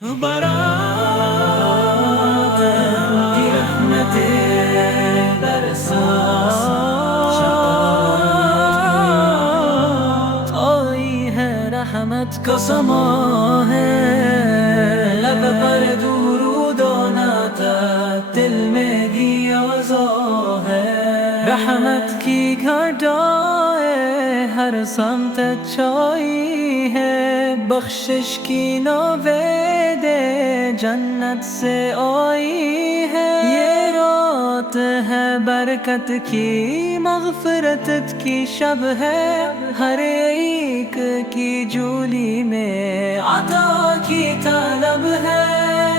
برات کی رحمت برسا آئی ہے رحمت کا سما ہے لب پر درود و نعت دل میں گیازا ہے رحمت کی گھٹائے ہر سمت چھائی ہے بخشش کی نوید جنت سے آئی ہے یہ رات ہے برکت کی مغفرت کی شب ہے ہر ایک کی جولی میں عطا کی طلب ہے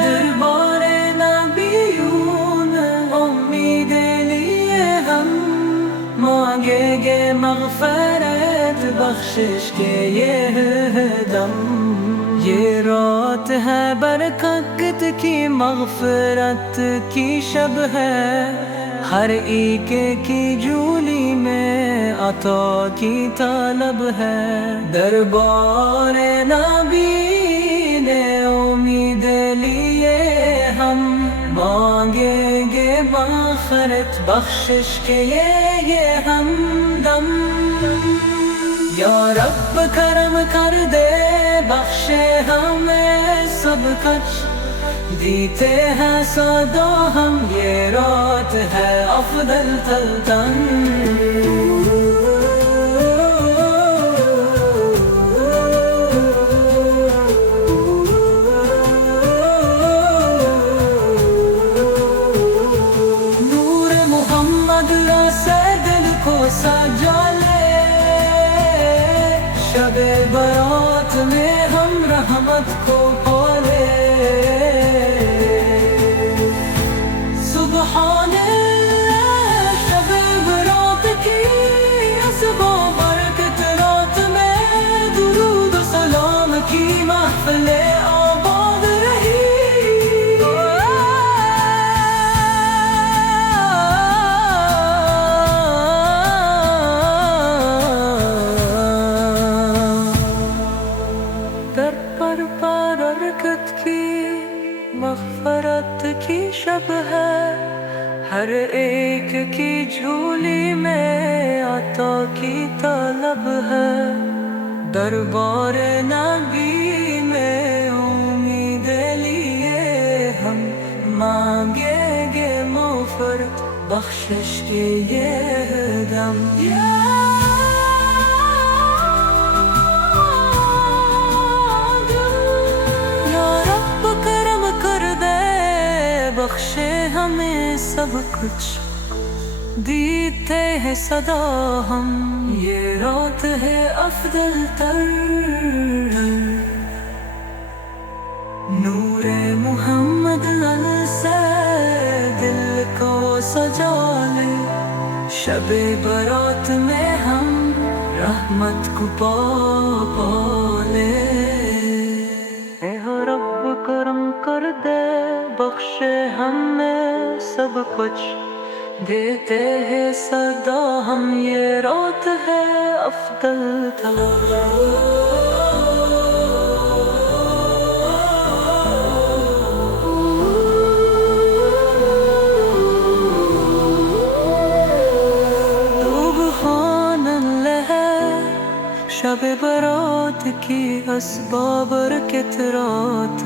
دربار نبیون امید لیے ہم مانگیں گے مغفرت بخشش کے یہ دم یہ رات ہے برکت کی مغفرت کی شب ہے ہر ایک کی جولی میں عطا کی طلب ہے دربار نبی نے امید لیے ہم مانگیں گے مغفرت بخشش کے یہ ہمدم یا رب کرم کر دے بخشے ہمیں سب کچھ دیتے ہیں صدا ہم یہ رات ہے افضل تلتن نور محمد سے دل کو سجا لے شب برات میں ہم رحمت کو پالے سبحان اللہ شب برات کی اسباب برکت رات میں درود و سلام کی محفل آباد رہی برکت کی مغفرت کی شب ہے ہر ایک کی جھولی میں عطا کی طلب ہے دربار نبی میں امید لیے ہم مانگیں گے مغفرت بخشش کے یہ دم بخشے ہمیں سب کچھ دیتے ہیں صدا ہم یہ رات ہے افضل تر نور محمد سے دل کو سجا لے شب برات میں ہم رحمت کو پالے اے رب کرم کر دے بخشے ہمیں سب کچھ دیتے ہیں صدا ہم یہ رات ہے افضل تر سبحان اللہ شب برات کی اسباب برکت رات